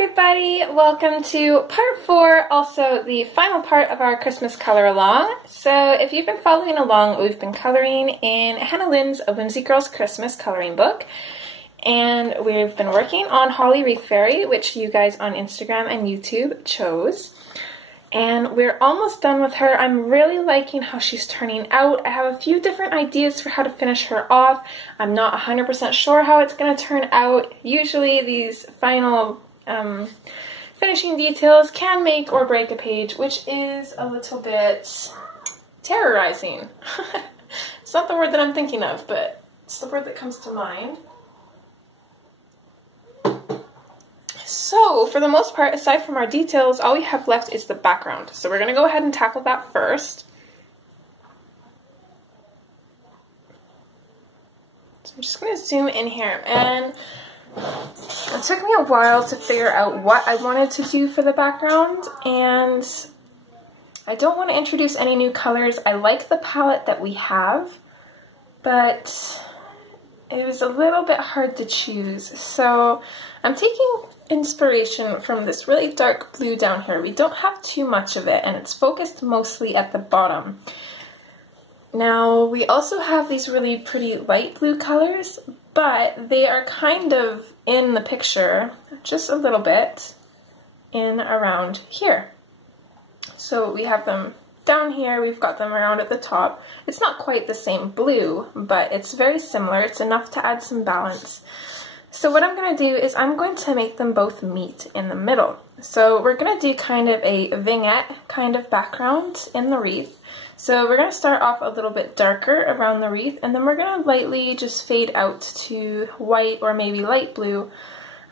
everybody, welcome to part 4, also the final part of our Christmas color along. So if you've been following along, we've been coloring in Hannah Lynn's A Whimsy Girls Christmas coloring book. And we've been working on Holly Wreath Fairy, which you guys on Instagram and YouTube chose. And we're almost done with her. I'm really liking how she's turning out. I have a few different ideas for how to finish her off. I'm not 100% sure how it's going to turn out. Usually these final finishing details can make or break a page, which is a little bit terrorizing. It's not the word that I'm thinking of, but it's the word that comes to mind. So, for the most part, aside from our details, all we have left is the background. So we're going to go ahead and tackle that first. So I'm just going to zoom in here, and it took me a while to figure out what I wanted to do for the background, and I don't want to introduce any new colors. I like the palette that we have, but it was a little bit hard to choose. So I'm taking inspiration from this really dark blue down here. We don't have too much of it, and it's focused mostly at the bottom. Now, we also have these really pretty light blue colors, but they are kind of in the picture just a little bit in around here. So we have them down here, we've got them around at the top. It's not quite the same blue, but it's very similar. It's enough to add some balance. So what I'm going to do is I'm going to make them both meet in the middle. So we're going to do kind of a vignette kind of background in the wreath. So we're going to start off a little bit darker around the wreath, and then we're going to lightly just fade out to white or maybe light blue.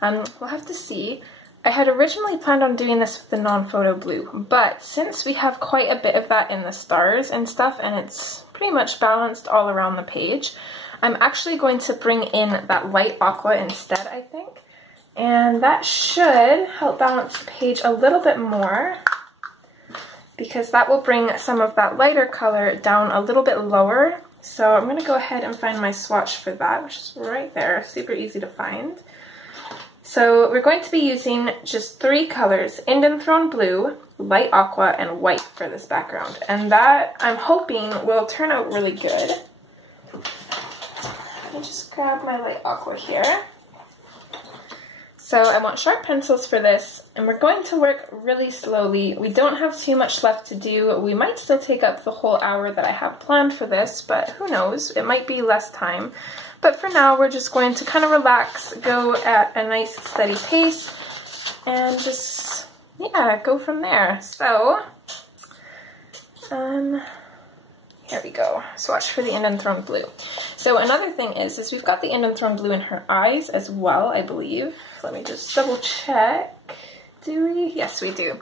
We'll have to see. I had originally planned on doing this with the non-photo blue, but since we have quite a bit of that in the stars and stuff, and it's pretty much balanced all around the page, I'm actually going to bring in that light aqua instead, I think. And that should help balance the page a little bit more, because that will bring some of that lighter color down a little bit lower. So I'm going to go ahead and find my swatch for that, which is right there, super easy to find. So we're going to be using just 3 colors, Indian Throne Blue, Light Aqua, and White for this background. And that, I'm hoping, will turn out really good. Let me just grab my Light Aqua here. So I want sharp pencils for this, and we're going to work really slowly. We don't have too much left to do. We might still take up the whole hour that I have planned for this, but who knows, it might be less time. But for now, we're just going to kind of relax, go at a nice steady pace, and just, yeah, go from there. So, here we go. Swatch for the Indian Throne Blue. So another thing is we've got the Indian Throne Blue in her eyes as well, I believe. Let me just double check. Do we? Yes, we do.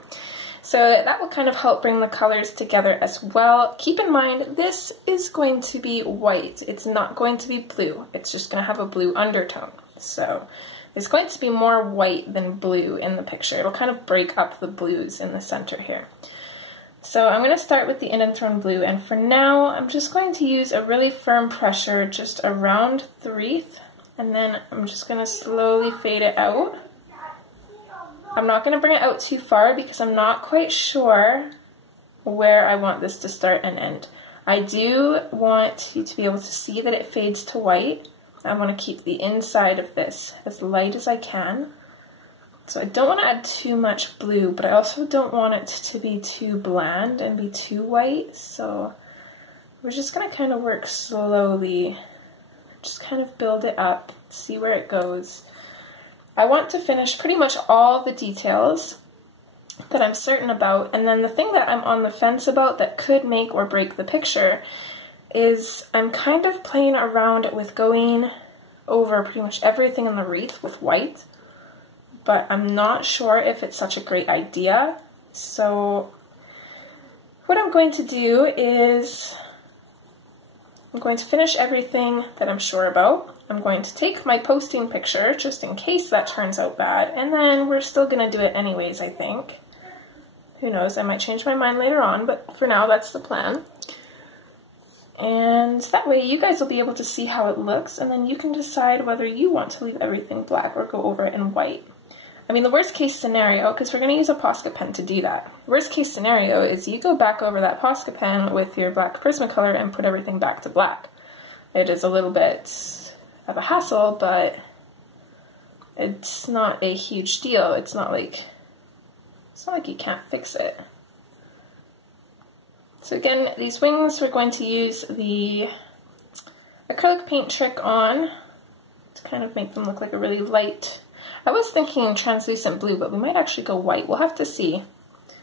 So that will kind of help bring the colors together as well. Keep in mind, this is going to be white. It's not going to be blue. It's just going to have a blue undertone. So there's going to be more white than blue in the picture. It'll kind of break up the blues in the center here. So I'm going to start with the Indian Throne Blue, and for now I'm just going to use a really firm pressure just around the wreath, and then I'm just going to slowly fade it out. I'm not going to bring it out too far because I'm not quite sure where I want this to start and end. I do want you to be able to see that it fades to white. I want to keep the inside of this as light as I can. So I don't want to add too much blue, but I also don't want it to be too bland and be too white. So we're just going to kind of work slowly, just kind of build it up, see where it goes. I want to finish pretty much all the details that I'm certain about, and then the thing that I'm on the fence about that could make or break the picture is I'm kind of playing around with going over pretty much everything in the wreath with white, but I'm not sure if it's such a great idea. So what I'm going to do is I'm going to finish everything that I'm sure about. I'm going to take my posting picture just in case that turns out bad, and then we're still going to do it anyways, I think. Who knows, I might change my mind later on, but for now that's the plan. And that way you guys will be able to see how it looks, and then you can decide whether you want to leave everything black or go over it in white. I mean, the worst case scenario, because we're going to use a Posca pen to do that. Worst case scenario is you go back over that Posca pen with your black Prismacolor and put everything back to black. It is a little bit of a hassle, but it's not a huge deal. It's not like you can't fix it. So again, these wings we're going to use the acrylic paint trick on to kind of make them look like a really light. I was thinking translucent blue, but we might actually go white. We'll have to see,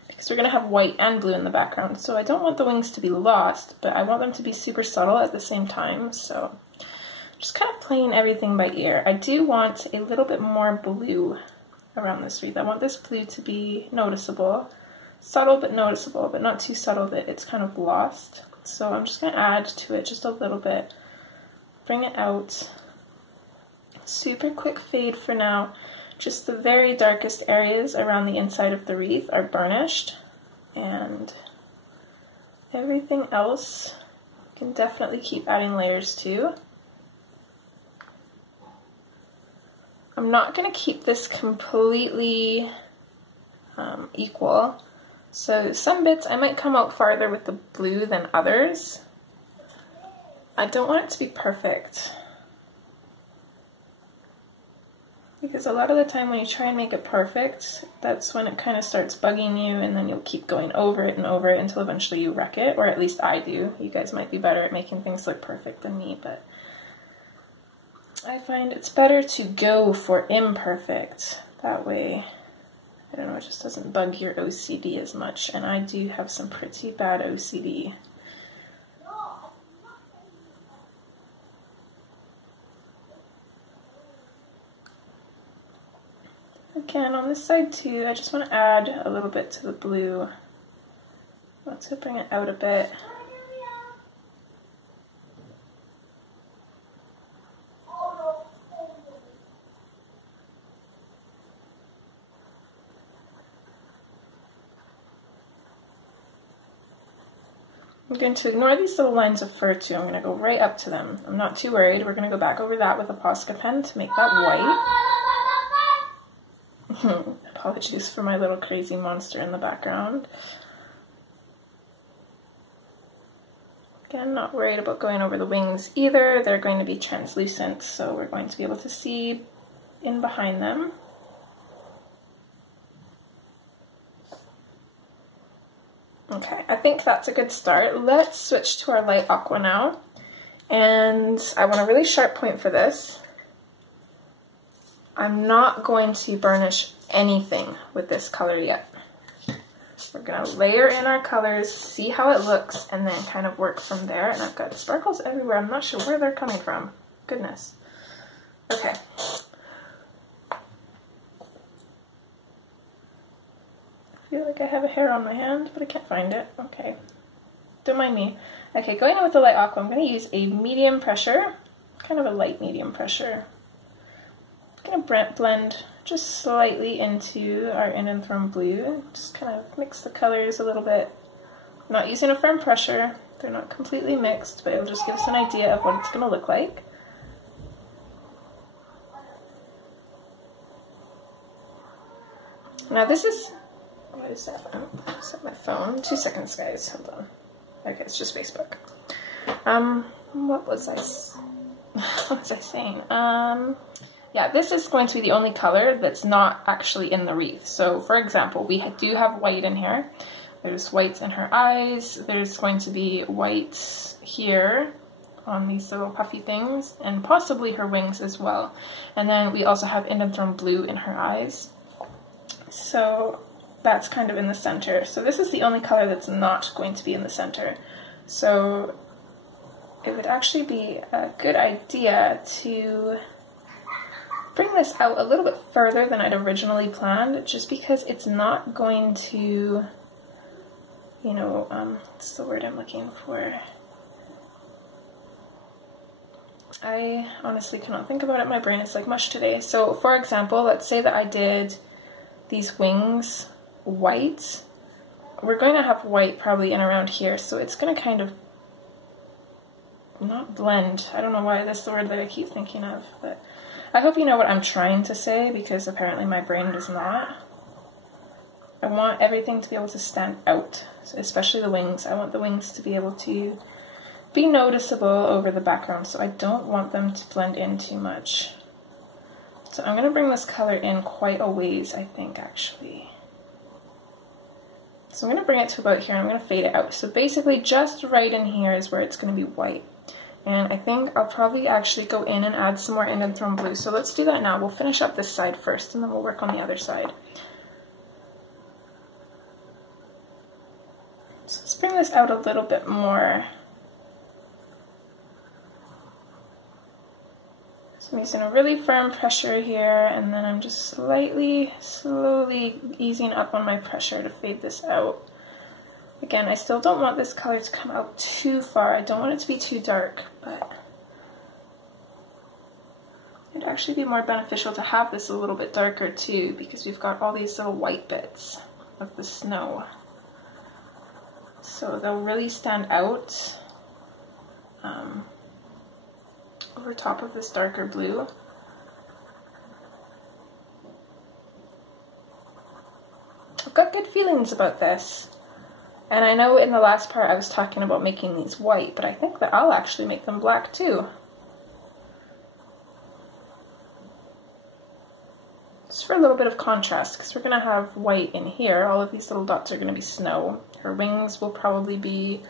because we're going to have white and blue in the background. So I don't want the wings to be lost, but I want them to be super subtle at the same time. So just kind of playing everything by ear. I do want a little bit more blue around this wreath. I want this blue to be noticeable. Subtle but noticeable, but not too subtle that it's kind of lost. So I'm just going to add to it just a little bit. Bring it out. Super quick fade for now. Just the very darkest areas around the inside of the wreath are burnished, and everything else you can definitely keep adding layers to. I'm not going to keep this completely equal, so some bits I might come out farther with the blue than others. I don't want it to be perfect, because a lot of the time when you try and make it perfect, that's when it kind of starts bugging you, and then you'll keep going over it and over it until eventually you wreck it, or at least I do. You guys might be better at making things look perfect than me, but I find it's better to go for imperfect. That way, I don't know, it just doesn't bug your OCD as much, and I do have some pretty bad OCD. Again, on this side too, I just want to add a little bit to the blue. Let's bring it out a bit. I'm going to ignore these little lines of fur too. I'm going to go right up to them. I'm not too worried. We're going to go back over that with a Posca pen to make that white. Apologies for my little crazy monster in the background. Again, not worried about going over the wings either. They're going to be translucent, so we're going to be able to see in behind them. Okay, I think that's a good start. Let's switch to our light aqua now. And I want a really sharp point for this. I'm not going to burnish anything with this color yet. We're going to layer in our colors, see how it looks, and then kind of work from there. And I've got sparkles everywhere. I'm not sure where they're coming from. Goodness. Okay. I feel like I have a hair on my hand, but I can't find it. Okay. Don't mind me. Okay, going in with the light aqua, I'm going to use a medium pressure, kind of a light medium pressure. I'm going to blend just slightly into our in and thrown blue. Just kind of mix the colors a little bit. I'm not using a firm pressure. They're not completely mixed, but it'll just give us an idea of what it's going to look like. Now this is, what is that? Oh, is that my phone? 2 seconds, guys. Hold on. Okay, it's just Facebook. What was I saying? Yeah, this is going to be the only color that's not actually in the wreath. So, for example, we do have white in here. There's white in her eyes. There's going to be white here on these little puffy things, and possibly her wings as well. And then we also have in and thrown blue in her eyes. So that's kind of in the center. So this is the only color that's not going to be in the center. So it would actually be a good idea to bring this out a little bit further than I'd originally planned, just because it's not going to, you know, what's the word I'm looking for? I honestly cannot think about it. My brain is like mush today. So, for example, let's say that I did these wings white. We're going to have white probably in around here, so it's going to kind of not blend. I don't know why that's the word that I keep thinking of, but I hope you know what I'm trying to say, because apparently my brain does not. I want everything to be able to stand out, especially the wings. I want the wings to be able to be noticeable over the background, so I don't want them to blend in too much. So I'm going to bring this color in quite a ways, I think, actually. So I'm going to bring it to about here, and I'm going to fade it out. So basically just right in here is where it's going to be white. And I think I'll probably actually go in and add some more Indian Throne Blue. So let's do that now. We'll finish up this side first, and then we'll work on the other side. So let's bring this out a little bit more. So I'm using a really firm pressure here, and then I'm just slowly easing up on my pressure to fade this out. Again, I still don't want this color to come out too far. I don't want it to be too dark, but it'd actually be more beneficial to have this a little bit darker too, because we've got all these little white bits of the snow. So they'll really stand out over top of this darker blue. I've got good feelings about this. And I know in the last part I was talking about making these white, but I think that I'll actually make them black too. Just for a little bit of contrast, because we're going to have white in here. All of these little dots are going to be snow. Her wings will probably be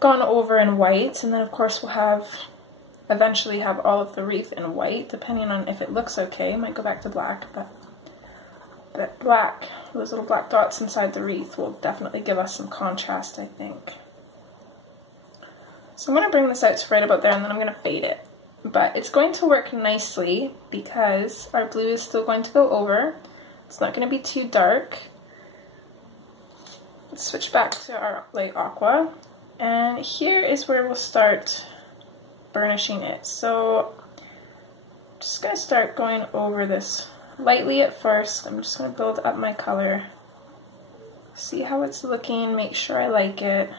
gone over in white, and then of course we'll eventually have all of the wreath in white, depending on if it looks okay. Might go back to black, but black, those little black dots inside the wreath will definitely give us some contrast, I think. So I'm going to bring this out to right about there, and then I'm going to fade it. But it's going to work nicely because our blue is still going to go over. It's not going to be too dark. Let's switch back to our light aqua. And here is where we'll start burnishing it. So I'm just going to start going over this lightly at first. I'm just going to build up my color, see how it's looking, make sure I like it,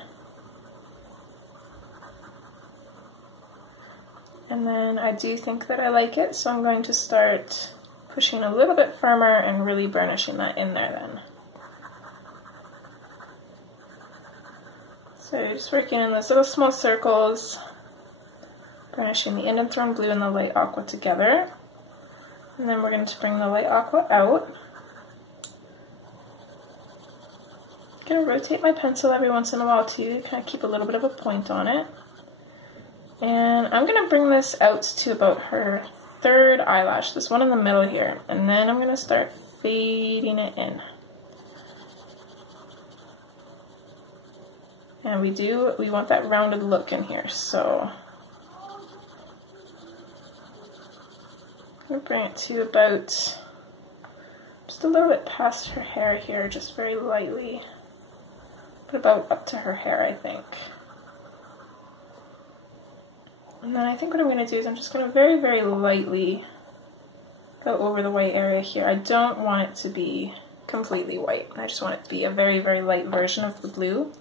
and then I do think that I like it, so I'm going to start pushing a little bit firmer and really burnishing that in there then. So just working in those little small circles, burnishing the Indian Throne Blue and the light aqua together. And then we're going to bring the light aqua out. I'm going to rotate my pencil every once in a while too, to kind of keep a little bit of a point on it. And I'm going to bring this out to about her third eyelash, this one in the middle here. And then I'm going to start fading it in. And we want that rounded look in here, so I'm going to bring it to about just a little bit past her hair here, just very lightly, but about up to her hair, I think. And then I think what I'm going to do is I'm just going to very, very lightly go over the white area here. I don't want it to be completely white. I just want it to be a very, very light version of the blue.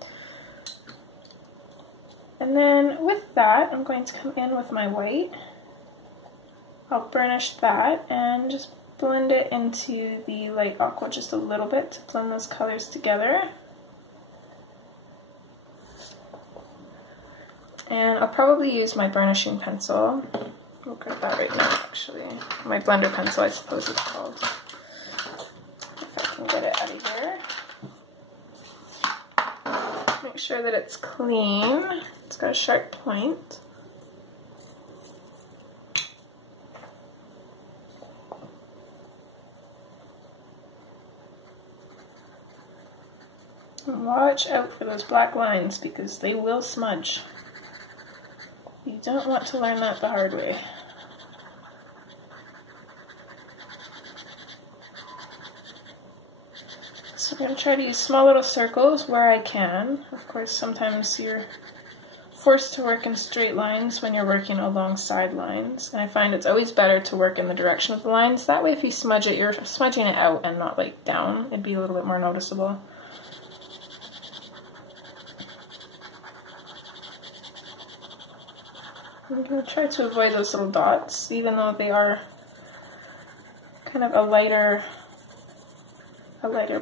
And then with that, I'm going to come in with my white. I'll burnish that and just blend it into the light aqua just a little bit to blend those colors together. And I'll probably use my burnishing pencil. We'll grab that right now, actually. My blender pencil, I suppose it's called. If I can get it out of here. Make sure that it's clean. It's got a sharp point. And watch out for those black lines because they will smudge. You don't want to learn that the hard way. So I'm going to try to use small little circles where I can. Of course, sometimes you're forced to work in straight lines when you're working alongside lines. And I find it's always better to work in the direction of the lines. That way if you smudge it, you're smudging it out and not like down. It'd be a little bit more noticeable. I'm going to try to avoid those little dots, even though they are kind of a lighter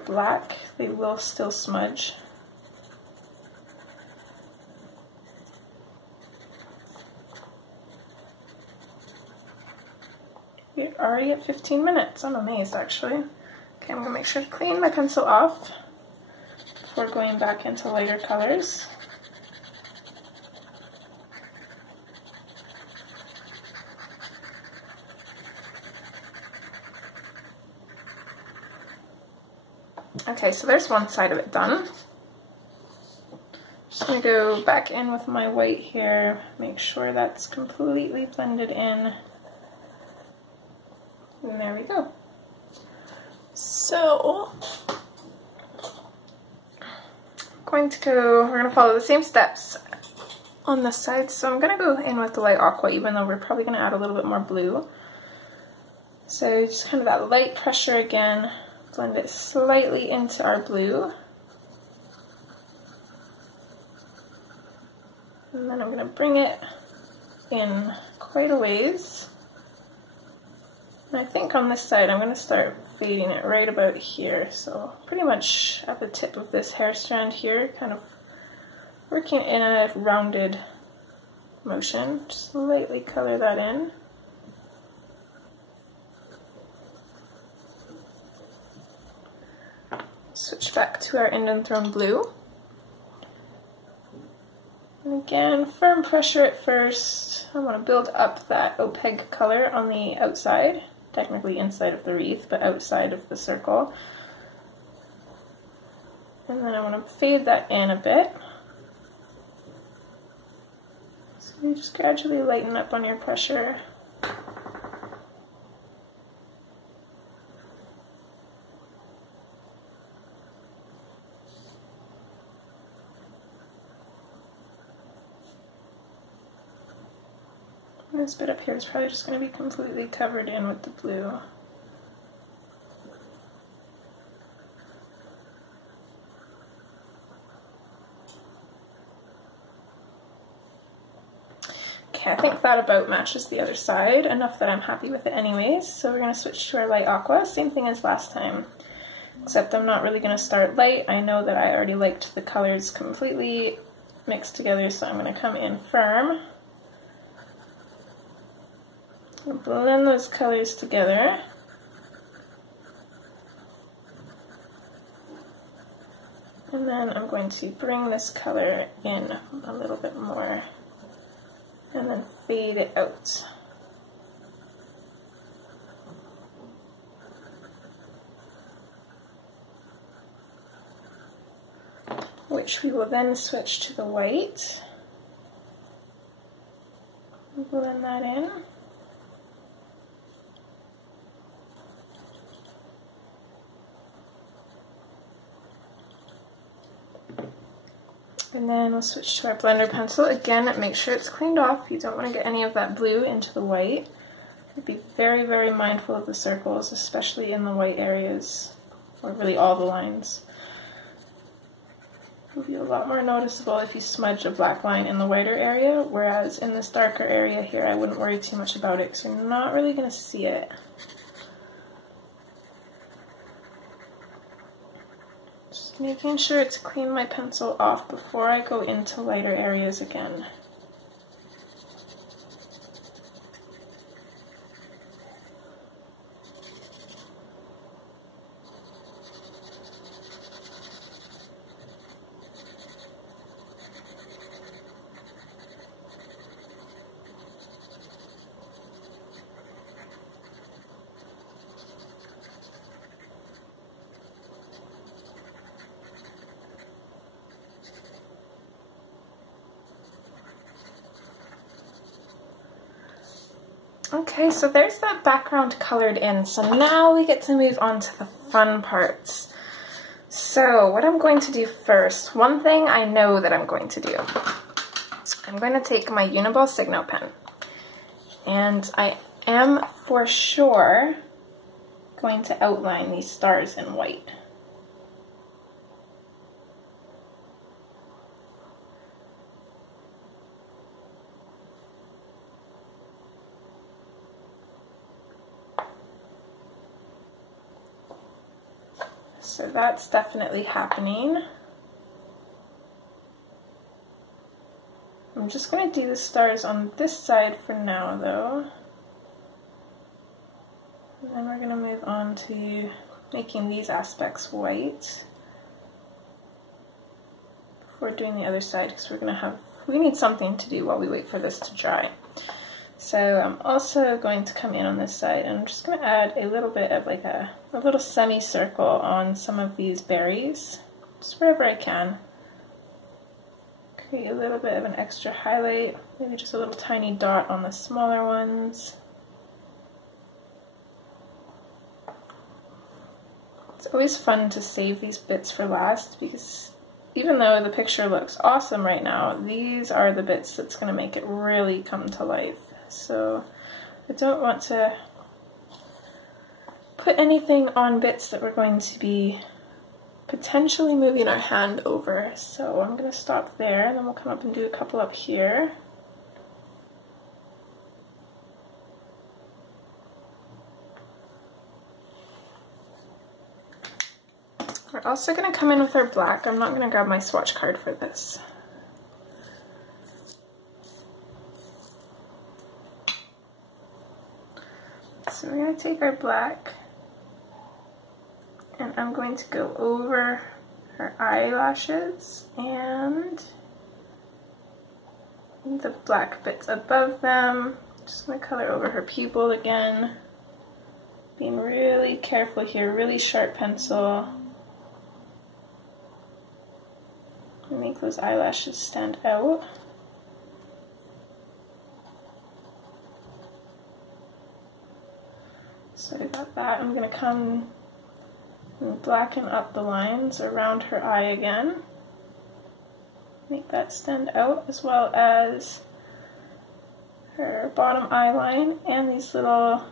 black, they will still smudge. We're already at 15 minutes. I'm amazed, actually. Okay, I'm going to make sure to clean my pencil off before going back into lighter colors. Okay, so there's one side of it done. Just going to go back in with my white here, make sure that's completely blended in. And there we go. So, we're going to follow the same steps on this side. So I'm going to go in with the light aqua, even though we're probably going to add a little bit more blue. So just kind of that light pressure again, blend it slightly into our blue. And then I'm going to bring it in quite a ways. And I think on this side I'm going to start fading it right about here, so pretty much at the tip of this hair strand here, kind of working in a rounded motion. Just lightly color that in. Switch back to our Indian Throne blue. And again, firm pressure at first. I want to build up that opaque color on the outside. Technically inside of the wreath, but outside of the circle. And then I want to fade that in a bit. So you just gradually lighten up on your pressure. This bit up here is probably just going to be completely covered in with the blue. Okay, I think that about matches the other side, enough that I'm happy with it anyways. So we're going to switch to our light aqua, same thing as last time, except I'm not really going to start light. I know that I already liked the colors completely mixed together, so I'm going to come in firm. Blend those colors together. And then I'm going to bring this color in a little bit more and then fade it out. Which we will then switch to the white. Blend that in. And then we'll switch to our blender pencil. Again, make sure it's cleaned off. You don't want to get any of that blue into the white. Be very, very mindful of the circles, especially in the white areas, or really all the lines. It'll be a lot more noticeable if you smudge a black line in the whiter area, whereas in this darker area here I wouldn't worry too much about it because you're not really going to see it. Making sure to clean my pencil off before I go into lighter areas again. Okay, so there's that background colored in, so now we get to move on to the fun parts. So what I'm going to do first, one thing I know that I'm going to do, I'm going to take my Uniball Signo pen, and I am for sure going to outline these stars in white. So that's definitely happening. I'm just going to do the stars on this side for now though. And then we're going to move on to making these aspects white before doing the other side, because we need something to do while we wait for this to dry. So I'm also going to come in on this side, and I'm just going to add a little bit of like a little semicircle on some of these berries, just wherever I can. Create a little bit of an extra highlight, maybe just a little tiny dot on the smaller ones. It's always fun to save these bits for last, because even though the picture looks awesome right now, these are the bits that's going to make it really come to life. So I don't want to put anything on bits that we're going to be potentially moving our hand over. So I'm going to stop there, and then we'll come up and do a couple up here. We're also going to come in with our black. I'm not going to grab my swatch card for this. So we're going to take our black, and I'm going to go over her eyelashes and the black bits above them. Just going to color over her pupil again. Being really careful here, really sharp pencil. Make those eyelashes stand out. So I got that. I'm going to come and blacken up the lines around her eye again. Make that stand out, as well as her bottom eye line and these little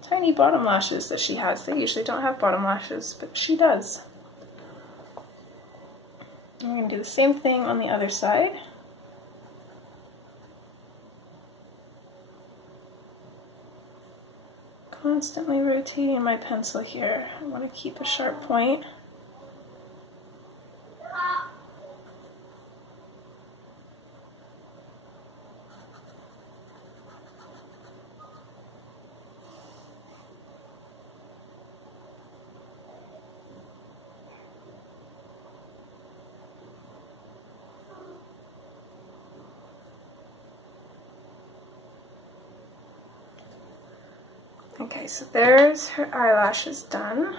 tiny bottom lashes that she has. They usually don't have bottom lashes, but she does. I'm going to do the same thing on the other side. Constantly rotating my pencil here. I want to keep a sharp point. Okay, so there's her eyelashes done.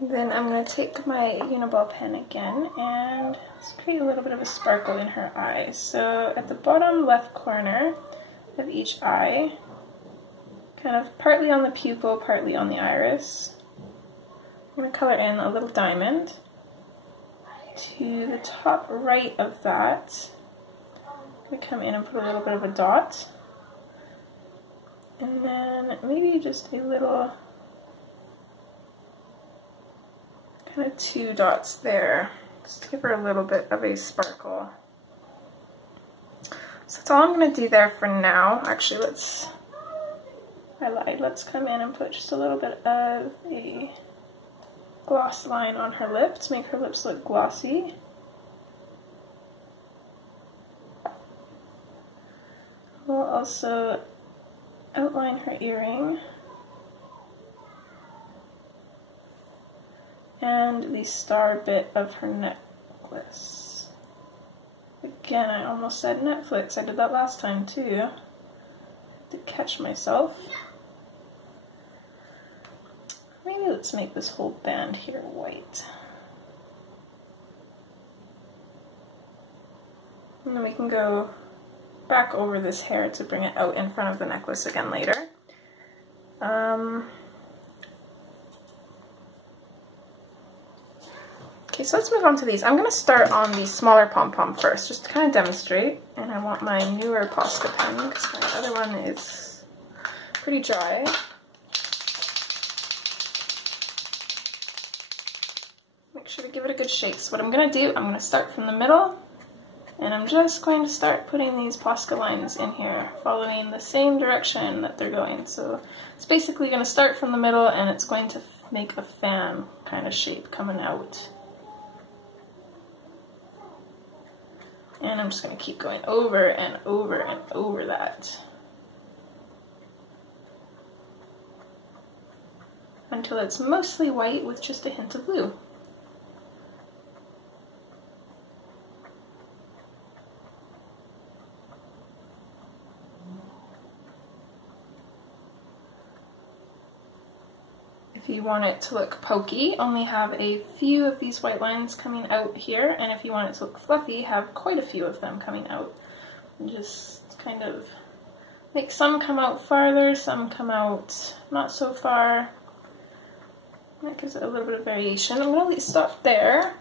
Then I'm going to take my Uniball pen again and just create a little bit of a sparkle in her eye. So at the bottom left corner of each eye, kind of partly on the pupil, partly on the iris, I'm going to color in a little diamond. To the top right of that, I'm going to come in and put a little bit of a dot. And then maybe just a little, kind of 2 dots there, just to give her a little bit of a sparkle. So that's all I'm going to do there for now. Actually, I lied. Let's come in and put just a little bit of a gloss line on her lips, make her lips look glossy. We'll also outline her earring and the star bit of her necklace. Again, I almost said Netflix. I did that last time too. I had to catch myself. Maybe let's make this whole band here white. And then we can go back over this hair to bring it out in front of the necklace again later. Okay, so let's move on to these. I'm going to start on the smaller pom-pom first, just to kind of demonstrate. And I want my newer Posca pen, because my other one is pretty dry. Make sure to give it a good shake. So what I'm going to do, I'm going to start from the middle. And I'm just going to start putting these Posca lines in here, following the same direction that they're going. So it's basically going to start from the middle, and it's going to make a fan kind of shape coming out. And I'm just going to keep going over and over and over that until it's mostly white with just a hint of blue. If you want it to look pokey, only have a few of these white lines coming out here, and if you want it to look fluffy, have quite a few of them coming out. And just kind of make some come out farther, some come out not so far. That gives it a little bit of variation. I'm going to stop there.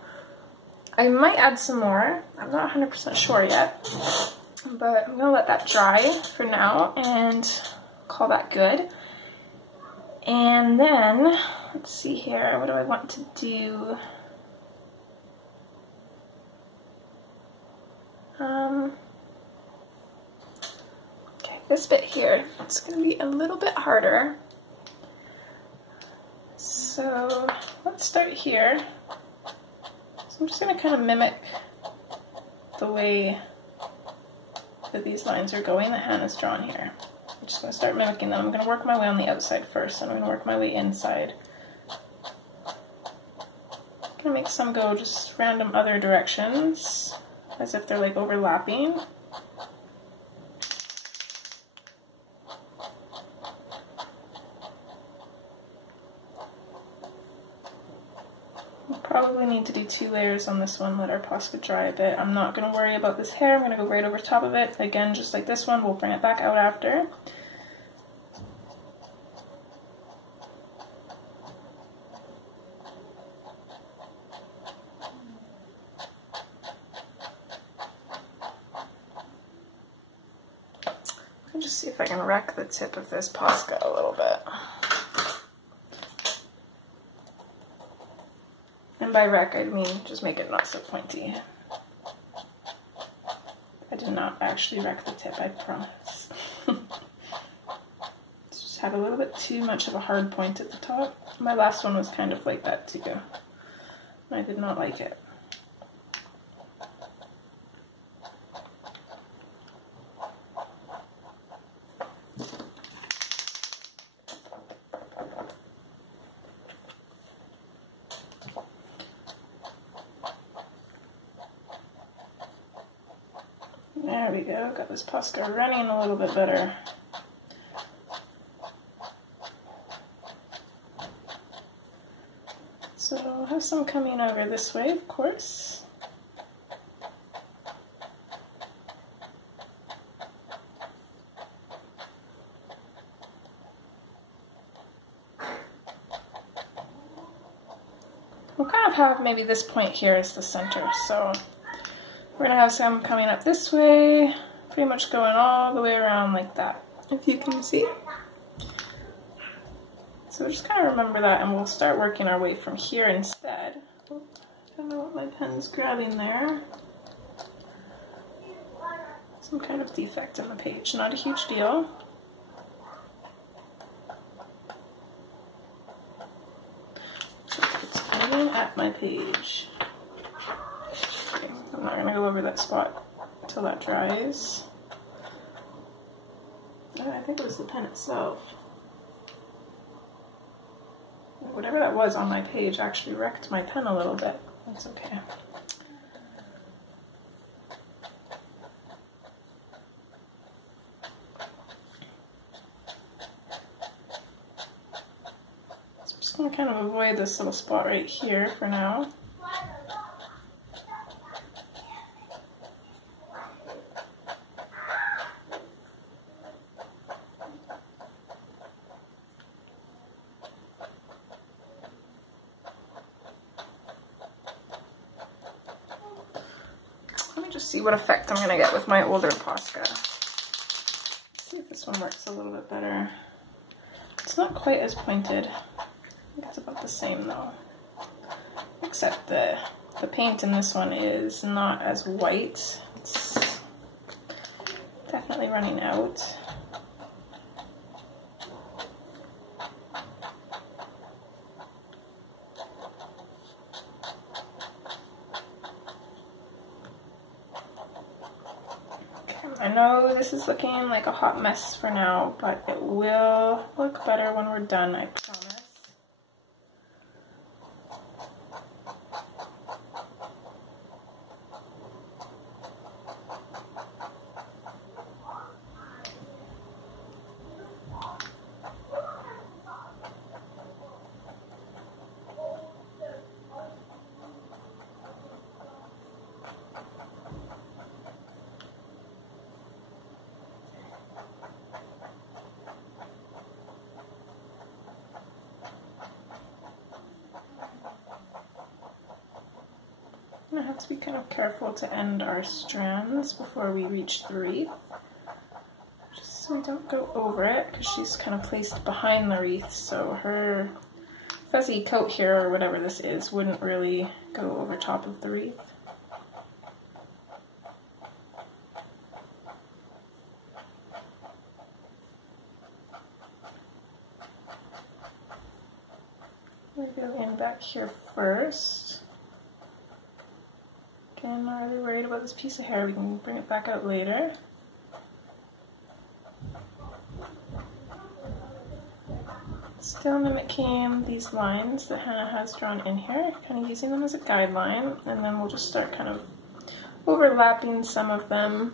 I might add some more. I'm not 100% sure yet, but I'm going to let that dry for now and call that good. And then, let's see here, what do I want to do? Okay, this bit here, it's going to be a little bit harder. So, let's start here. So I'm just going to kind of mimic the way that these lines are going that Hannah's drawn here. I'm just going to start mimicking them. I'm going to work my way on the outside first, and I'm going to work my way inside. I'm going to make some go just random other directions, as if they're like overlapping. We'll probably need to do 2 layers on this one, let our pasta dry a bit. I'm not going to worry about this hair. I'm going to go right over top of it. Again, just like this one, we'll bring it back out after. Just see if I can wreck the tip of this Posca a little bit. And by wreck, I mean just make it not so pointy. I did not actually wreck the tip, I promise. Just had a little bit too much of a hard point at the top. My last one was kind of like that too. I did not like it. There we go, got this Posca running a little bit better. So I'll have some coming over this way, of course. We'll kind of have maybe this point here as the center, so we're going to have some coming up this way, pretty much going all the way around like that, if you can see. So just kind of remember that, and we'll start working our way from here instead. I don't know what my pen's grabbing there. Some kind of defect in the page, not a huge deal. So it's aiming at my page. I'm not going to go over that spot until that dries. I think it was the pen itself. Whatever that was on my page actually wrecked my pen a little bit. That's okay. So I'm just going to kind of avoid this little spot right here for now. See what effect I'm going to get with my older Posca. Let's see if this one works a little bit better. It's not quite as pointed. I think it's about the same though. Except the paint in this one is not as white. It's definitely running out. I know this is looking like a hot mess for now, but it will look better when we're done, I promise. I have to be kind of careful to end our strands before we reach the wreath, just so we don't go over it, because she's kind of placed behind the wreath, so her fuzzy coat here, or whatever this is, wouldn't really go over top of the wreath. We'll go in back here first. I'm not really worried about this piece of hair, we can bring it back out later. Still mimicking these lines that Hannah has drawn in here, kind of using them as a guideline, and then we'll just start kind of overlapping some of them.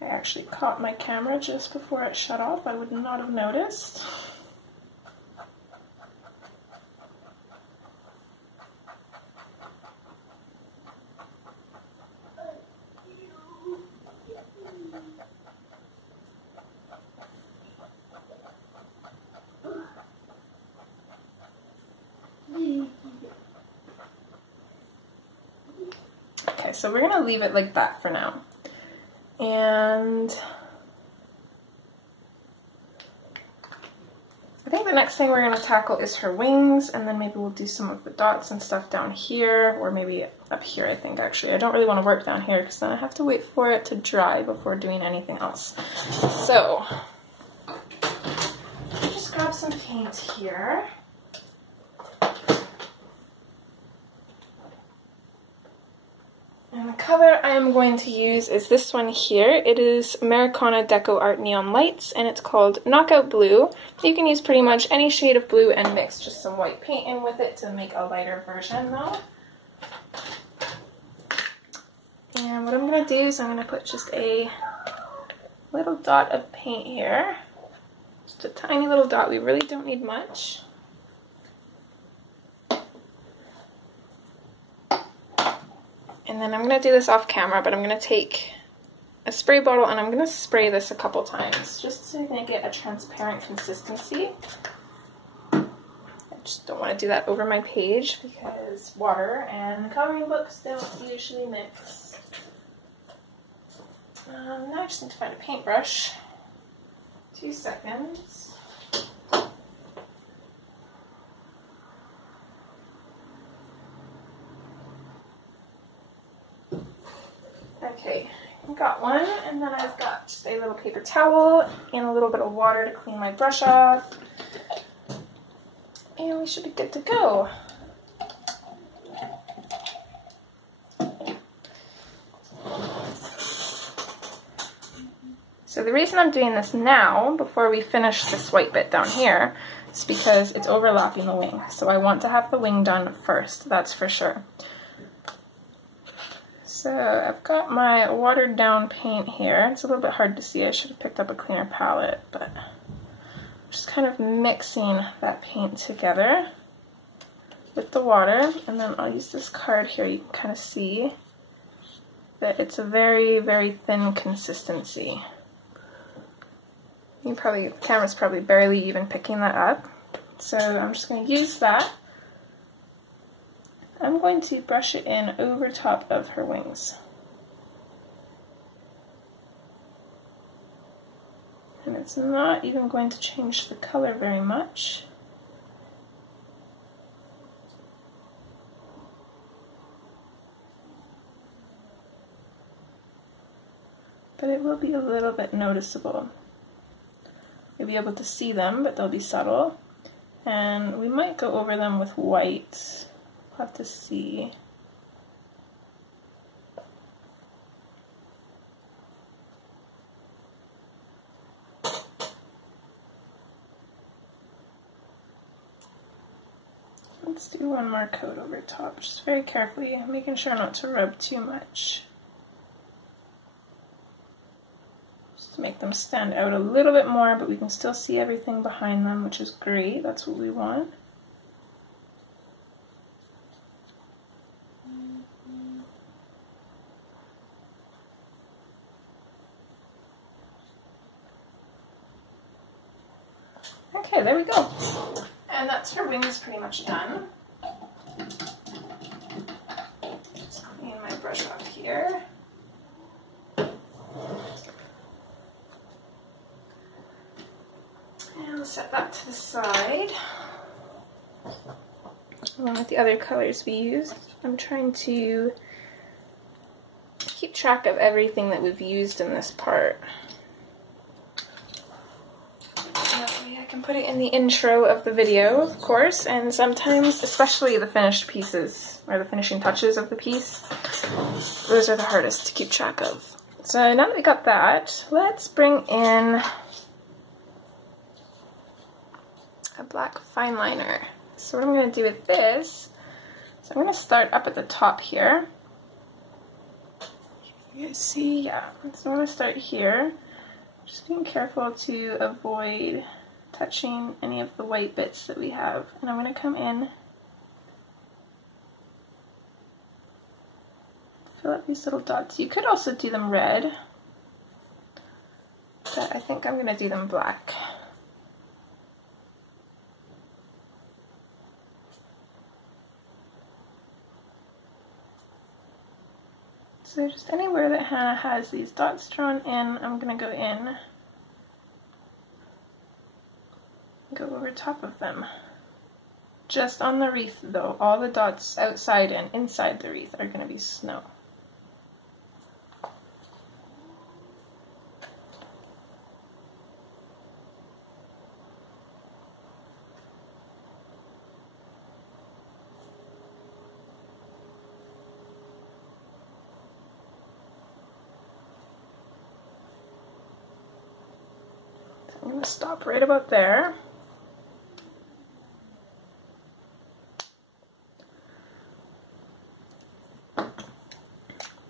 I actually caught my camera just before it shut off, I would not have noticed. Okay, so we're gonna leave it like that for now. And I think the next thing we're gonna tackle is her wings, and then maybe we'll do some of the dots and stuff down here, or maybe up here, I think, actually. I don't really want to work down here because then I have to wait for it to dry before doing anything else. So, just grab some paint here. And the color I'm going to use is this one here. It is Americana Deco Art Neon Lights, and it's called Knockout Blue. You can use pretty much any shade of blue and mix just some white paint in with it to make a lighter version though. And what I'm going to do is I'm going to put just a little dot of paint here. Just a tiny little dot, we really don't need much. And then I'm going to do this off camera, but I'm going to take a spray bottle and I'm going to spray this a couple times just so you can get a transparent consistency. I just don't want to do that over my page because water and coloring books don't usually mix. Now I just need to find a paintbrush. 2 seconds. Okay, I've got one, and then I've got just a little paper towel and a little bit of water to clean my brush off. And we should be good to go. So the reason I'm doing this now, before we finish this white bit down here, is because it's overlapping the wing. So I want to have the wing done first, that's for sure. So I've got my watered down paint here. It's a little bit hard to see. I should have picked up a cleaner palette, but I'm just kind of mixing that paint together with the water. And then I'll use this card here. You can kind of see that it's a very, very thin consistency. You probably, the camera's probably barely even picking that up. So I'm just going to use that. I'm going to brush it in over top of her wings. And it's not even going to change the color very much. But it will be a little bit noticeable. You'll be able to see them, but they'll be subtle. And we might go over them with white. We'll have to see. Let's do one more coat over top, just very carefully, making sure not to rub too much. Just to make them stand out a little bit more, but we can still see everything behind them, which is great. That's what we want. Okay, there we go. And that's her wings pretty much done. Just clean my brush off here. And we'll set that to the side. Along with the other colors we used, I'm trying to keep track of everything that we've used in this part. I can put it in the intro of the video, of course, and sometimes, especially the finished pieces, or the finishing touches of the piece, those are the hardest to keep track of. So now that we got that, let's bring in a black fine liner. So what I'm going to do with this, so I'm going to start up at the top here. You guys see, yeah, so I'm going to start here, just being careful to avoid touching any of the white bits that we have, and I'm going to come in, fill up these little dots. You could also do them red, but I think I'm going to do them black. So just anywhere that Hannah has these dots drawn in, I'm going to go in. Go over top of them. Just on the wreath though, all the dots outside and inside the wreath are going to be snow. So I'm going to stop right about there.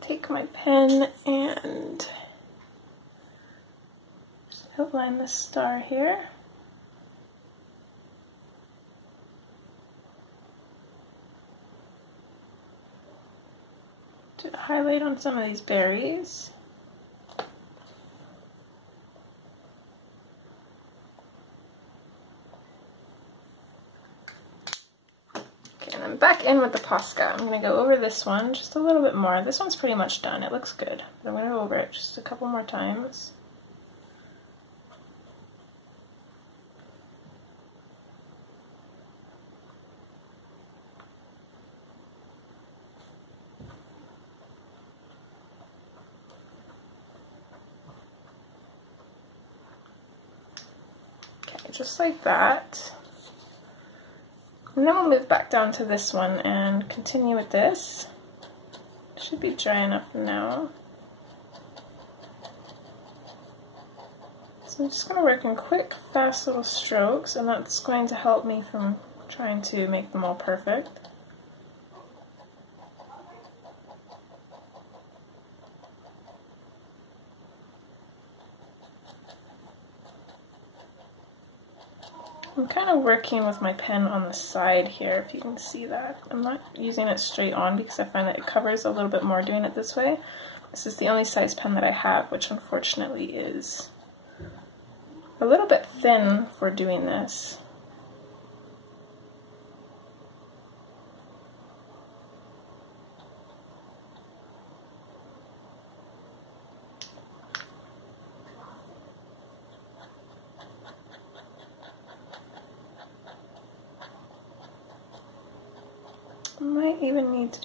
Take my pen and just outline the star here. To highlight on some of these berries. I'm back in with the Posca. I'm going to go over this one just a little bit more. This one's pretty much done. It looks good. But I'm going to go over it just a couple more times. Okay, just like that. And then we'll move back down to this one and continue with this. It should be dry enough now. So I'm just going to work in quick, fast little strokes, and that's going to help me from trying to make them all perfect. I'm kind of working with my pen on the side here, if you can see that. I'm not using it straight on because I find that it covers a little bit more doing it this way. This is the only size pen that I have, which unfortunately is a little bit thin for doing this. Might even need to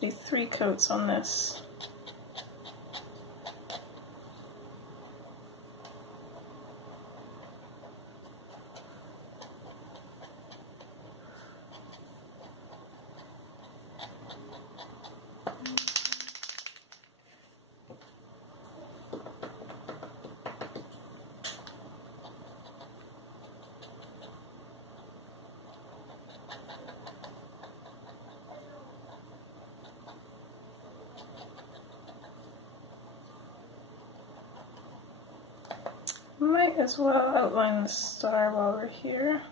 do 3 coats on this. Might as well outline the star while we're here.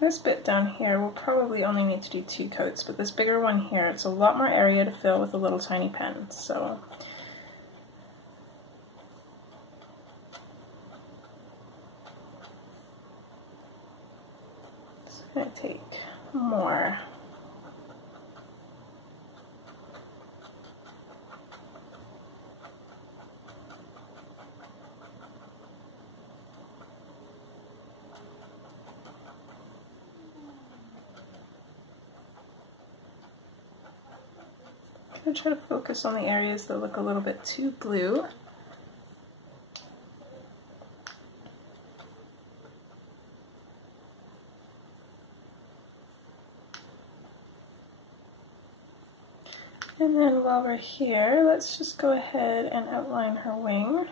This bit down here will probably only need to do 2 coats, but this bigger one here, it's a lot more area to fill with a little tiny pen, so it's going to take more. I'm going to try to focus on the areas that look a little bit too blue. And then while we're here, let's just go ahead and outline her wing.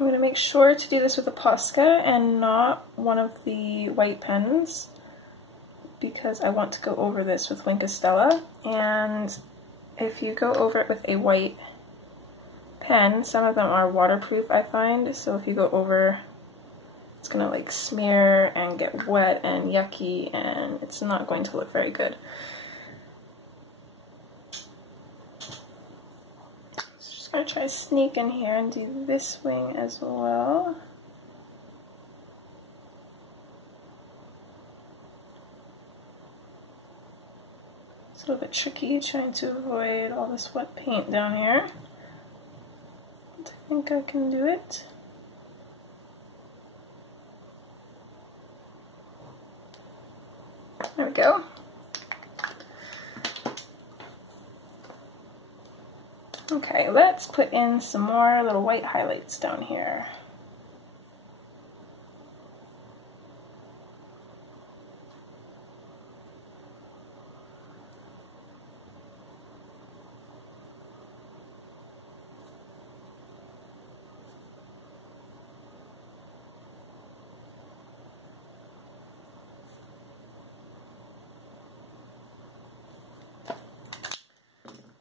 I'm going to make sure to do this with a Posca and not one of the white pens, because I want to go over this with Wink Estella, and if you go over it with a white pen, some of them are waterproof, I find, so if you go over, it's going to like smear and get wet and yucky, and it's not going to look very good. I'm going to try to sneak in here and do this wing as well. It's a little bit tricky trying to avoid all this wet paint down here, but I think I can do it. There we go. Okay, let's put in some more little white highlights down here.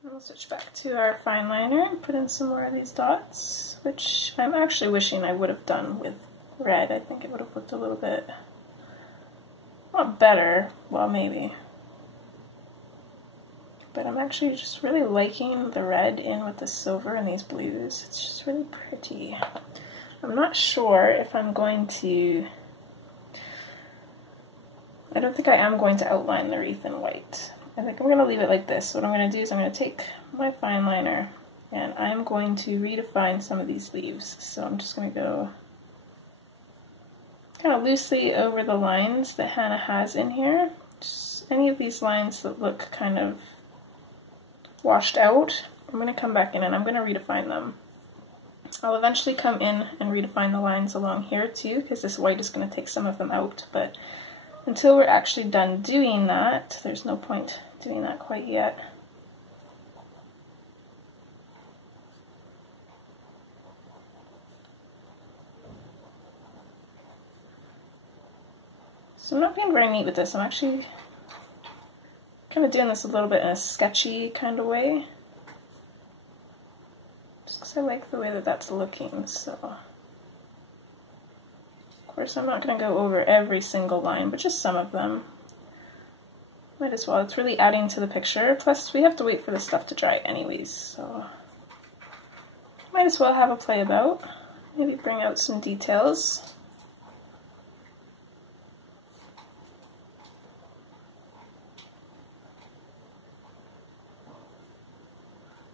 We'll switch back to our fine liner and put in some more of these dots, which I'm actually wishing I would have done with red. I think it would have looked a little bit, not better, well maybe, but I'm actually just really liking the red in with the silver and these blues. It's just really pretty. I'm not sure if I'm going to, I don't think I am going to outline the wreath in white. I think I'm going to leave it like this. What I'm going to do is I'm going to take my fine liner and I'm going to redefine some of these leaves. So I'm just going to go kind of loosely over the lines that Hannah has in here. Just any of these lines that look kind of washed out, I'm going to come back in and I'm going to redefine them. I'll eventually come in and redefine the lines along here too, because this white is going to take some of them out, but until we're actually done doing that, there's no point doing that quite yet. So I'm not being very neat with this. I'm actually kind of doing this a little bit in a sketchy kind of way, just because I like the way that that's looking. So of course I'm not going to go over every single line, but just some of them. Might as well, it's really adding to the picture, plus we have to wait for the stuff to dry anyways, so might as well have a play about, maybe bring out some details.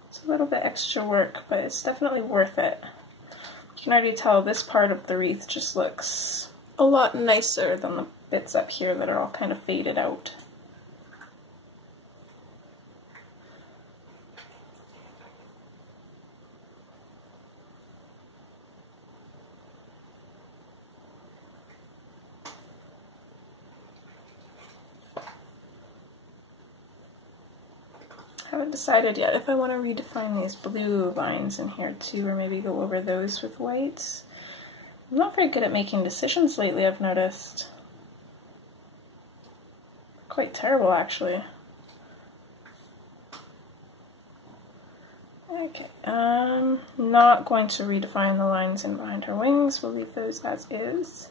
It's a little bit extra work, but it's definitely worth it. You can already tell this part of the wreath just looks a lot nicer than the bits up here that are all kind of faded out. I haven't decided yet if I want to redefine these blue lines in here too, or maybe go over those with whites. I'm not very good at making decisions lately, I've noticed. Quite terrible, actually. Okay, not going to redefine the lines in behind her wings. We'll leave those as is.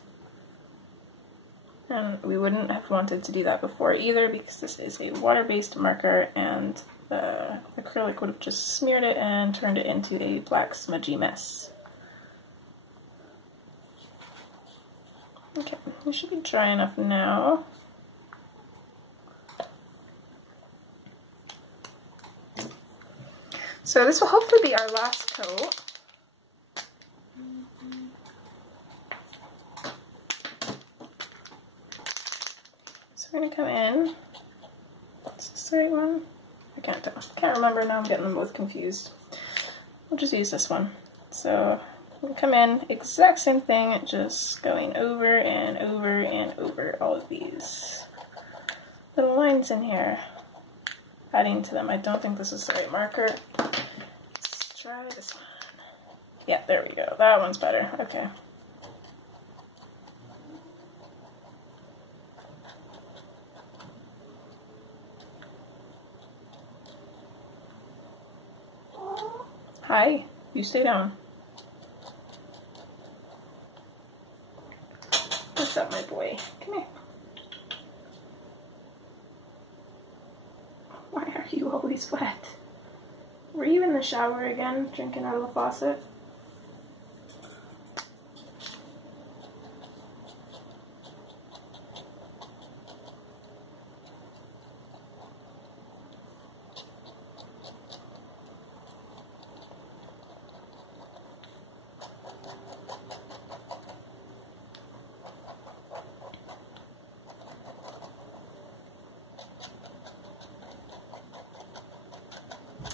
And we wouldn't have wanted to do that before either, because this is a water-based marker and the acrylic would have just smeared it and turned it into a black smudgy mess. Okay, it should be dry enough now. So this will hopefully be our last coat. So we're going to come in. Is this the right one? I can't tell. Can't remember now, I'm getting them both confused. We'll just use this one. So we'll come in, exact same thing, just going over and over and over all of these little lines in here, adding to them. I don't think this is the right marker. Let's try this one. Yeah, there we go. That one's better. Okay. Hi, you stay down. What's up, my boy? Come here. Why are you always wet? Were you in the shower again, drinking out of the faucet?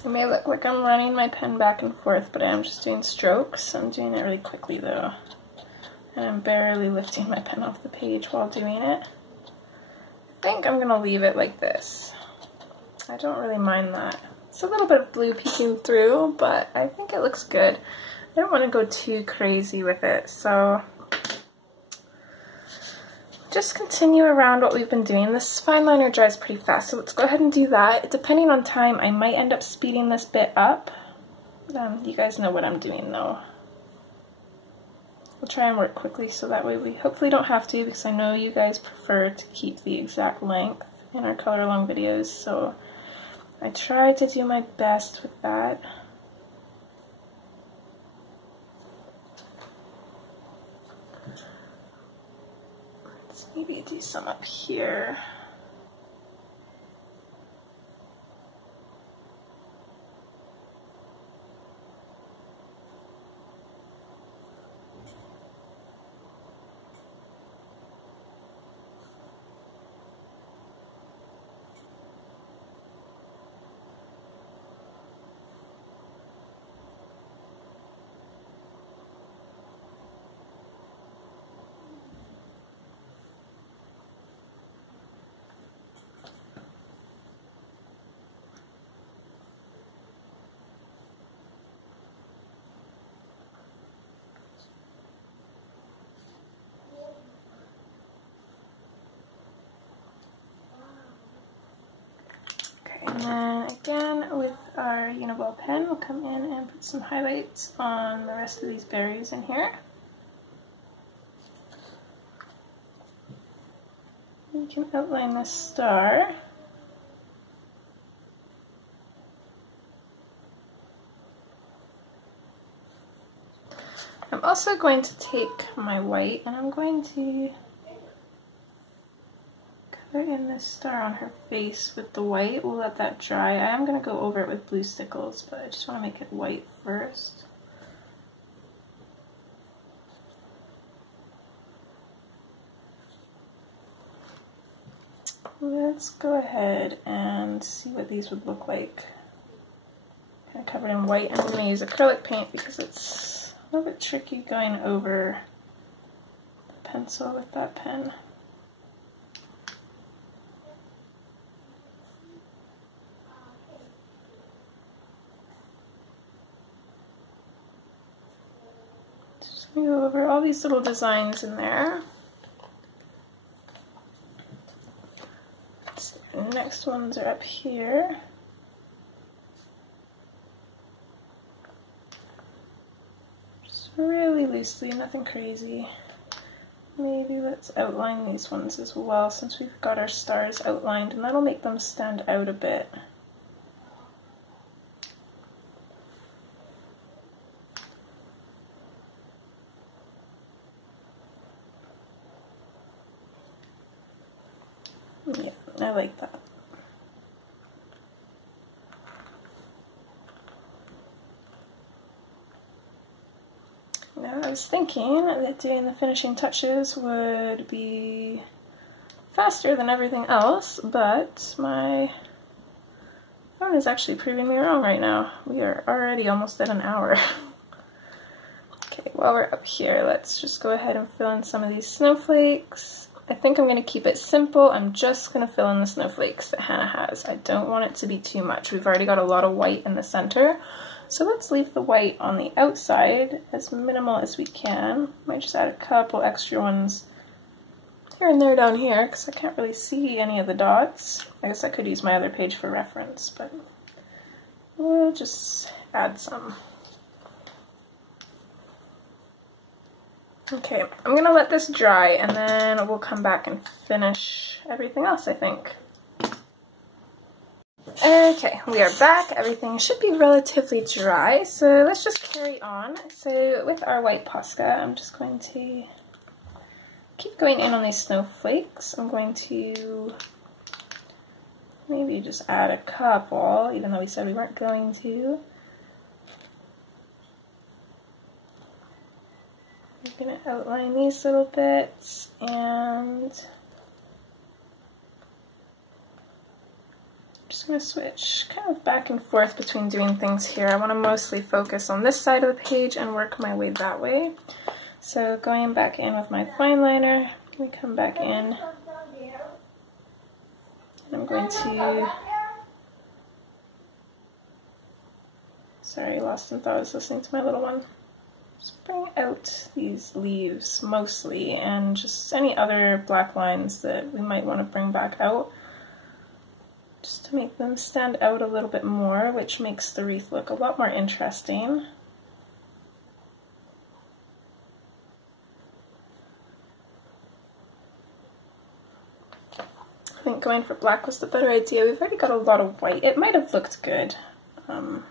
It may look like I'm running my pen back and forth, but I am just doing strokes. I'm doing it really quickly though. And I'm barely lifting my pen off the page while doing it. I think I'm going to leave it like this. I don't really mind that. It's a little bit of blue peeking through, but I think it looks good. I don't want to go too crazy with it, so just continue around what we've been doing. This fine liner dries pretty fast, so let's go ahead and do that. Depending on time, I might end up speeding this bit up. You guys know what I'm doing though. We'll try and work quickly so that way we hopefully don't have to, because I know you guys prefer to keep the exact length in our color along videos, so I try to do my best with that. Maybe do some up here. And then again with our Uniball pen, we'll come in and put some highlights on the rest of these berries in here. You can outline the star. I'm also going to take my white and I'm going to color in this star on her face with the white. We'll let that dry. I am going to go over it with blue stickles, but I just want to make it white first. Let's go ahead and see what these would look like. Kind of covered in white. I'm going to use acrylic paint because it's a little bit tricky going over the pencil with that pen. Just going to go over all these little designs in there. The next ones are up here. Just really loosely, nothing crazy. Maybe let's outline these ones as well since we've got our stars outlined, and that'll make them stand out a bit. Yeah, I like that. Now I was thinking that doing the finishing touches would be faster than everything else, but my phone is actually proving me wrong right now. We are already almost at an hour. Okay, while we're up here, let's just go ahead and fill in some of these snowflakes. I think I'm going to keep it simple. I'm just going to fill in the snowflakes that Hannah has. I don't want it to be too much. We've already got a lot of white in the center, so let's leave the white on the outside as minimal as we can. Might just add a couple extra ones here and there down here because I can't really see any of the dots. I guess I could use my other page for reference, but we'll just add some. Okay, I'm gonna let this dry and then we'll come back and finish everything else, I think. Okay, we are back. Everything should be relatively dry, so let's just carry on. So with our white Posca, I'm just going to keep going in on these snowflakes. I'm going to maybe just add a couple, even though we said we weren't going to. I'm going to outline these little bits, and I'm just going to switch kind of back and forth between doing things here. I want to mostly focus on this side of the page and work my way that way. So going back in with my fine liner, I'm going to come back in, and I'm going to, sorry, lost in thought, I was listening to my little one. Just bring out these leaves mostly, and just any other black lines that we might want to bring back out, just to make them stand out a little bit more, which makes the wreath look a lot more interesting. I think going for black was the better idea. We've already got a lot of white. It might have looked good, but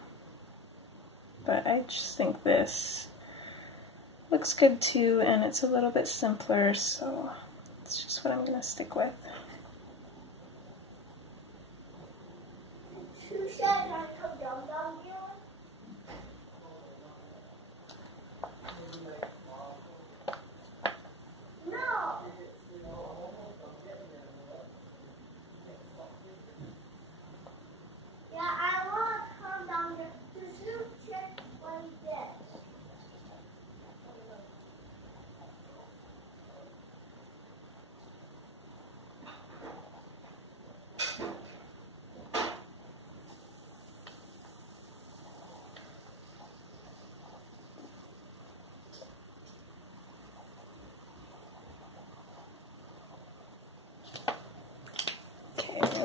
I just think this looks good too, and it's a little bit simpler, so it's just what I'm going to stick with.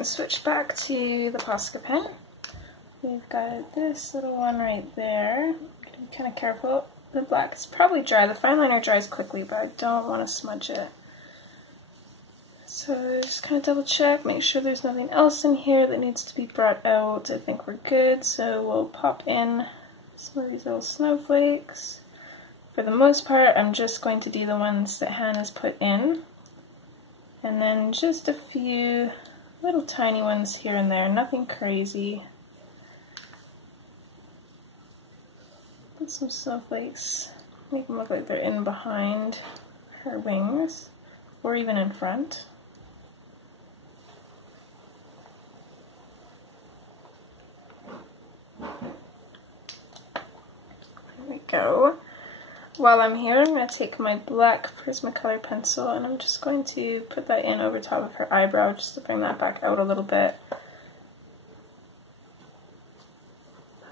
Switch back to the Posca pen. We've got this little one right there. Be kind of careful. The black is probably dry. The fine liner dries quickly, but I don't want to smudge it. So just kind of double check, make sure there's nothing else in here that needs to be brought out. I think we're good, so we'll pop in some of these little snowflakes. for the most part, I'm just going to do the ones that Hannah's put in, and then just a few little tiny ones here and there, nothing crazy. Put some snowflakes, make them look like they're in behind her wings, or even in front. There we go. While I'm here, I'm going to take my black Prismacolor pencil and I'm just going to put that in over top of her eyebrow just to bring that back out a little bit.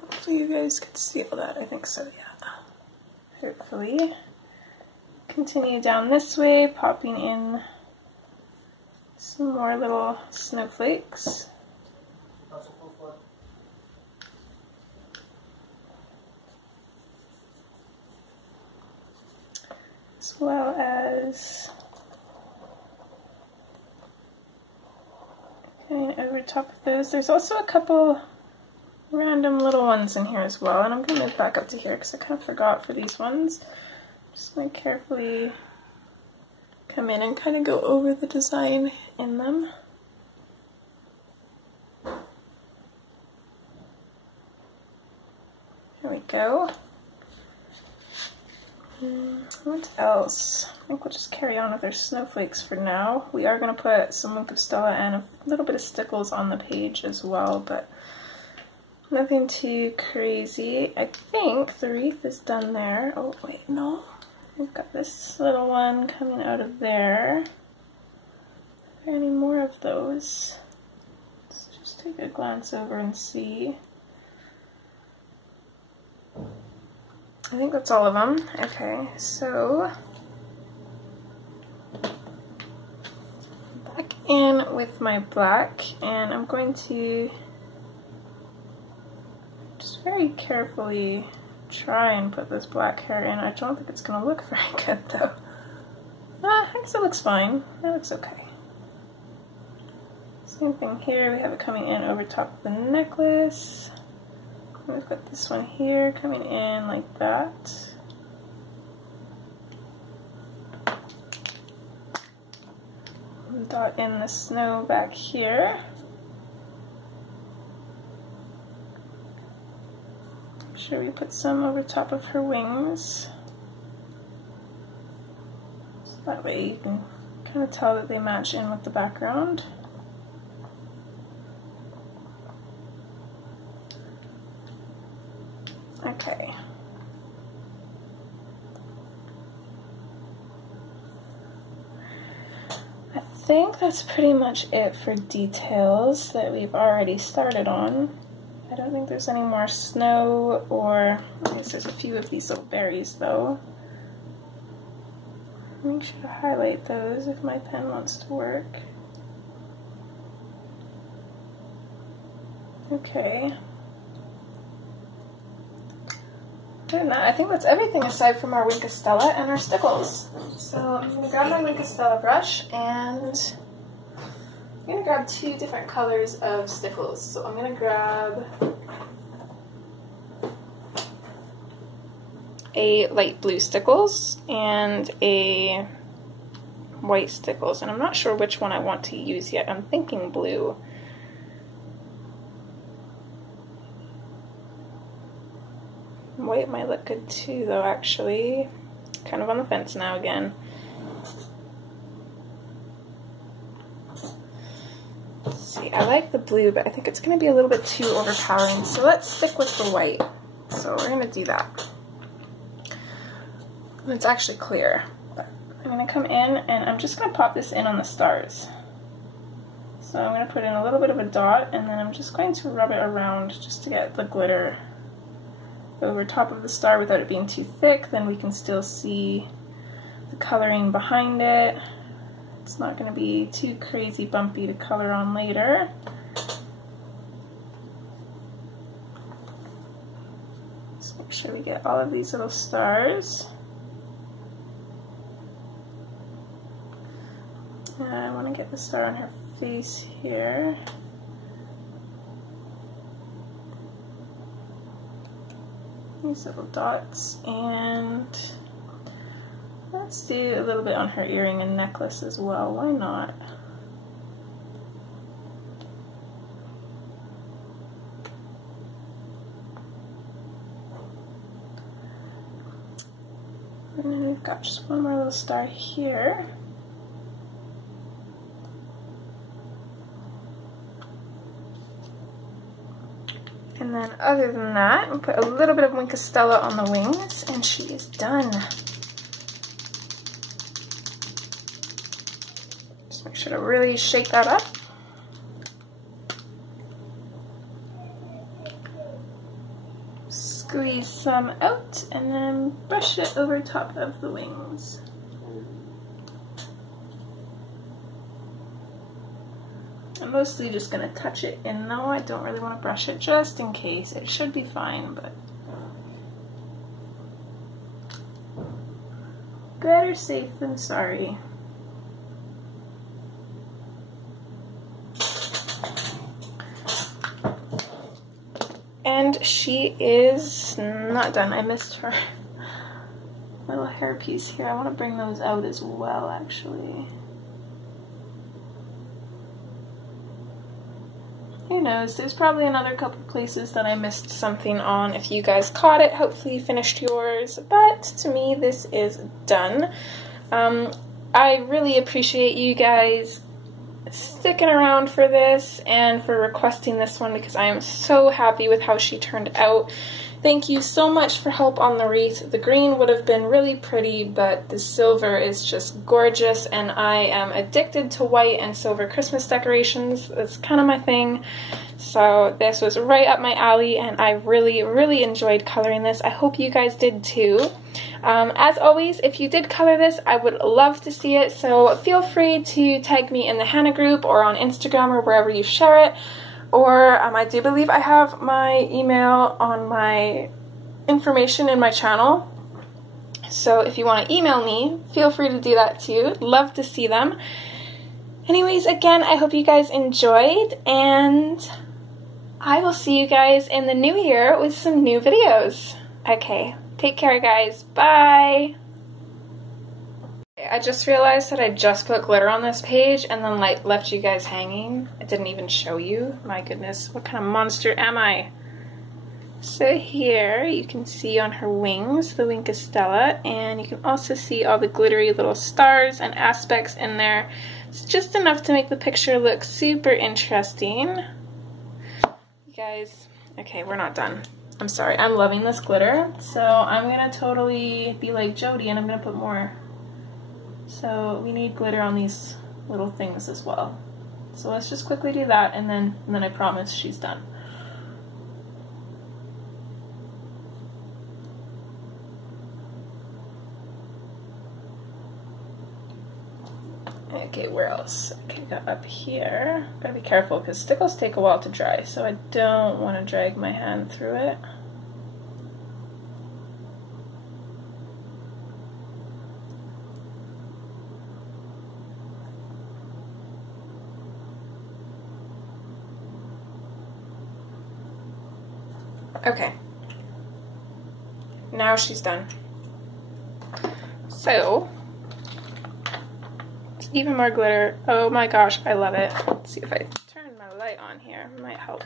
Hopefully you guys can see all that. I think so, yeah. Hopefully. Continue down this way, popping in some more little snowflakes. As well as, okay, over top of those, there's also a couple random little ones in here as well, and I'm going to move back up to here because I kind of forgot for these ones. Just going to carefully come in and kind of go over the design in them. There we go. What else? I think we'll just carry on with our snowflakes for now. We are going to put some Mookey and a little bit of stickles on the page as well, but nothing too crazy. I think the wreath is done there. Oh wait, no. We've got this little one coming out of there. Are there any more of those? Let's just take a glance over and see. I think that's all of them. Okay, so back in with my black, and I'm going to just very carefully try and put this black hair in. I don't think it's going to look very good though. I guess it looks fine. That looks okay. Same thing here. We have it coming in over top of the necklace. We've got this one here coming in like that. Dot in the snow back here. Make sure we put some over top of her wings. So that way you can kind of tell that they match in with the background. Okay. I think that's pretty much it for details that we've already started on. I don't think there's any more snow, or I guess there's a few of these little berries though. Make sure to highlight those if my pen wants to work. Okay. And I think that's everything aside from our Wink Estella and our stickles. So I'm going to grab my Wink Estella brush and I'm going to grab two different colors of stickles. So I'm going to grab a light blue stickles and a white stickles. And I'm not sure which one I want to use yet. I'm thinking blue. White might look good too though, actually. Kind of on the fence now again. Let's see, I like the blue, but I think it's going to be a little bit too overpowering, so let's stick with the white. So we're going to do that. It's actually clear, but I'm going to come in and I'm just going to pop this in on the stars. So I'm going to put in a little bit of a dot and then I'm just going to rub it around just to get the glitter over top of the star without it being too thick. Then we can still see the coloring behind it. It's not going to be too crazy bumpy to color on later. Just make sure we get all of these little stars. I want to get the star on her face here. These little dots, and let's do a little bit on her earring and necklace as well. Why not? And then we've got just one more little star here. And then other than that, we'll put a little bit of Winkastella on the wings, and she is done. Just make sure to really shake that up. Squeeze some out, and then brush it over top of the wings. I'm mostly just going to touch it in though. I don't really want to brush it just in case. It should be fine, but better safe than sorry. And she is not done. I missed her little hair piece here. I want to bring those out as well, actually. Who knows, there's probably another couple places that I missed something on. If you guys caught it, hopefully you finished yours, but to me this is done. I really appreciate you guys sticking around for this and for requesting this one because I am so happy with how she turned out. Thank you so much for help on the wreath. The green would have been really pretty, but the silver is just gorgeous, and I am addicted to white and silver Christmas decorations. That's kind of my thing. So this was right up my alley, and I really, really enjoyed coloring this. I hope you guys did too. As always, if you did color this, I would love to see it, so feel free to tag me in the Hannah group or on Instagram or wherever you share it. Or I do believe I have my email on my information in my channel. So if you want to email me, feel free to do that too. Love to see them. Anyways, again, I hope you guys enjoyed, and I will see you guys in the new year with some new videos. Okay, take care guys. Bye! I just realized that I just put glitter on this page and then like left you guys hanging. It didn't even show you. My goodness, what kind of monster am I? So here you can see on her wings the Winkastella, and you can also see all the glittery little stars and aspects in there. It's just enough to make the picture look super interesting. You guys, okay, we're not done. I'm sorry, I'm loving this glitter, so I'm gonna totally be like Jody and I'm gonna put more. So we need glitter on these little things as well. So let's just quickly do that, and then I promise she's done. Okay, where else? Okay, got up here. Gotta be careful because stickles take a while to dry, so I don't want to drag my hand through it. Okay, now she's done. So, it's even more glitter. Oh my gosh, I love it. Let's see if I turn my light on here, it might help.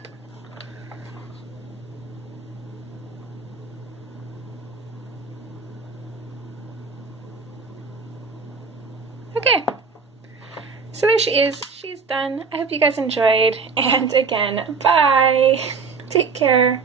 Okay, so there she is. She's done. I hope you guys enjoyed, and again, bye! Take care.